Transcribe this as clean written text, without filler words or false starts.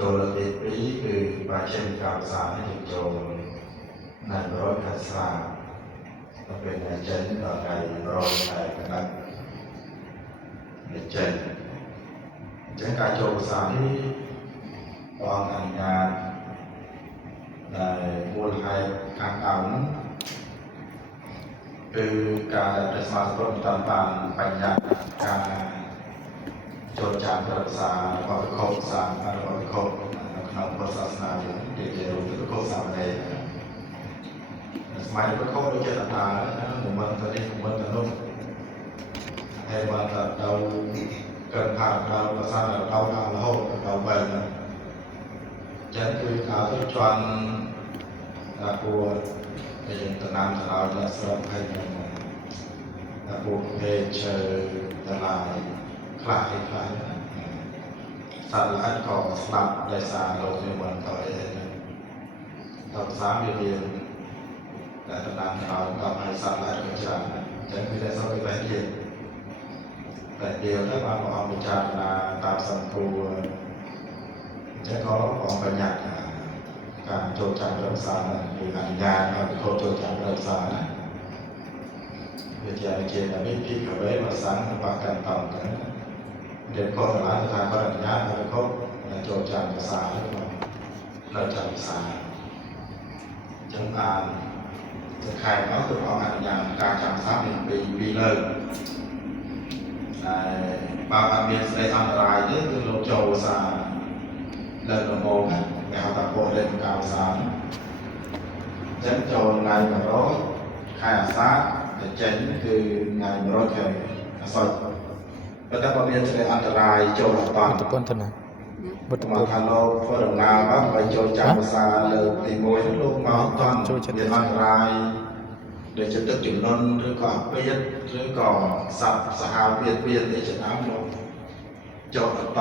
ចូលលើកទី2គឺបាចេញការភាសានេះចូលនៅរយខាងស្រាទៅពេលតែចេញដល់ថ្ងៃរយតែកណ្ដាប់នេះចេញអញ្ចឹងការចូលភាសានេះបងអនុញ្ញាតដែលមូលហេតុខាងដើមហ្នឹងគឺការដែលស្មារតីតាមបានបញ្ញាការចូលចាំប្រសារបស់វិខោសារបស់វិខោក្នុងពុទ្ធសាសនាយើងនិយាយរូបវិខោសាមណេរស្មារតីវិខោដូចជាតាមិនទៅនេះមិនទៅនោះហើយបានទៅដល់កិនផាដល់ភាសាដល់រហូតដល់បែបហ្នឹងចឹងគឺការទៅជន់ថាគួរតែយើងតំណាំទៅដល់អ្នកស្រុកហើយថាពួកគេជើទាំងឡាយខ្លះខ្លះសត្វល្អិតក៏ស្លាប់ដោយសារលោកនិមន្តទៅដល់ភាសាវាមានតែតំណាំទៅដល់ហើយសត្វល្អិតក៏ច្រើនចឹងគឺតែសោះវាបែបទៀតតែđiềuទៅបានព្រះអង្គពិចារណាតាមសំគួរចឹងក៏ព្រះអង្គបញ្ញត្តិការចូលចាំរក្សាគឺអនុញ្ញាតឲ្យពិខុចូលចាំរក្សាណាវាជាតែមានពីកវេភាសារបស់កាន់តំទៅដែលក៏តម្លាថាក៏អនុញ្ញាតឲ្យពិខុចូលចាំភាសានៅចាំភាសាចឹងបានទៅខែមកគឺព្រះអង្គអនុញ្ញាតការចាំភាសាមានពីលើតែបើអត់មានស្ដីអន្តរាយទេគឺលោកចូលភាសាលើកដំបូងគេហៅថាពលលេខការភាសាចឹងចូលថ្ងៃ100ខែអាសាឍទៅចេញគឺថ្ងៃ100ខែអាសត់ប៉ុន្តែបើមានស្ដីអន្តរាយចូលអត់តាន់ទៅប៉ុណ្ណាបុត្រមកថាលោកធ្វើដំណើរមកបើចូលចាំភាសាលើកទី1លោកមកអត់តាន់មានអន្តរាយដូចជាទឹកជំនន់ឬក៏អាពាធឬក៏សត្វសាហាវពាធអីជាដើមលោកចូលអត់